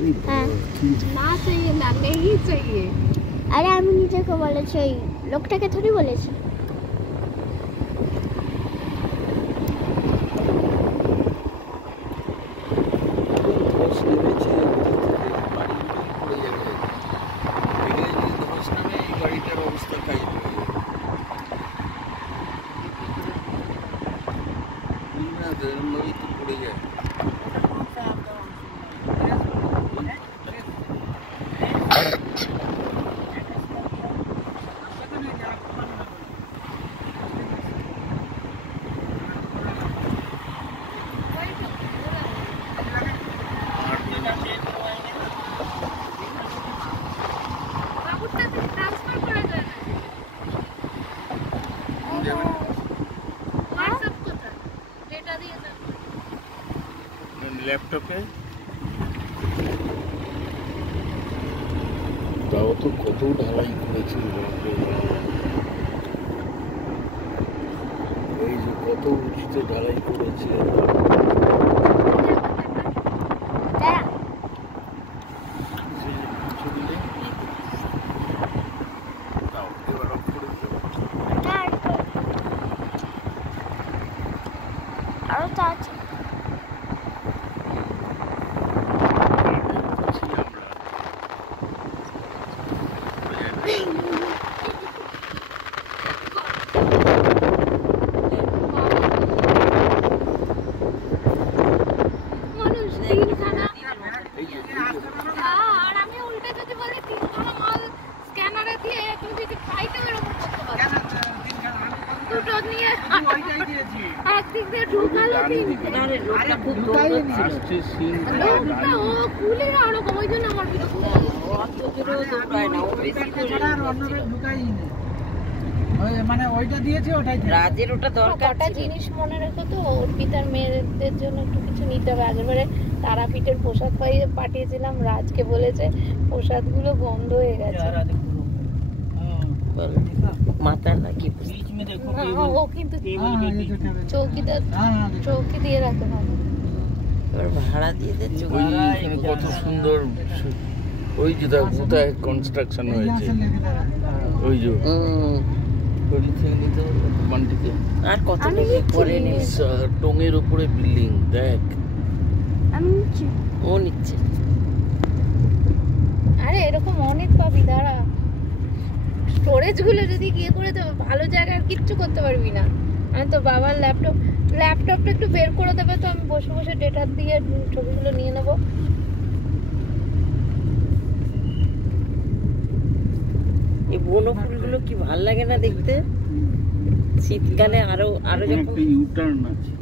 हाँ ना चाहिए ना नहीं चाहिए। अरे আমি নিজেকে বলেছি, ওই লোকটাকে থোড়ি বলেছি। ল্যাপটপে তাও তো কত ঢালাই করেছে, এই যে কত উঁচুতে ঢালাই করেছে। আরো তো আছে। মানে ওইটা দিয়েছে, ওটাই রাজের ওটা দরকার। কটা জিনিস মনে রেখো তো, অর্পিতার মেয়েদের জন্য একটু কিছু নিতে হবে। আগেরবারে তারাপীঠের প্রসাদ পাঠিয়েছিলাম, রাজকে বলেছে প্রসাদগুলো বন্ধ হয়ে গেছে। মাথা নাকি ও কিন্তু চৌকি দিয়ে রাখতে হবে, ভাড়া দিয়ে দিচ্ছে। কত সুন্দর ওই যে কোথায় কনস্ট্রাকশন হয়েছে, ওই যে আর কত পরে টঙের উপরে বিল্ডিং দেখ। ও নিচ্ছে। আরে এরকম অনেক পাবি, দাঁড়া। স্টোরেজ গুলো যদি গিয়ে করে দেবে ভালো জায়গায়, কিচ্ছু করতে পারবি না। আমি তো বাবার ল্যাপটপটা একটু বের করে দেবে তো, আমি বসে বসে ডেটা দিয়ে ছবিগুলো নিয়ে নেবো। এই বনো ফুলগুলো কি ভাল লাগে না দেখতে, শীতকালে আরো যখন ইউটার্ন আছে।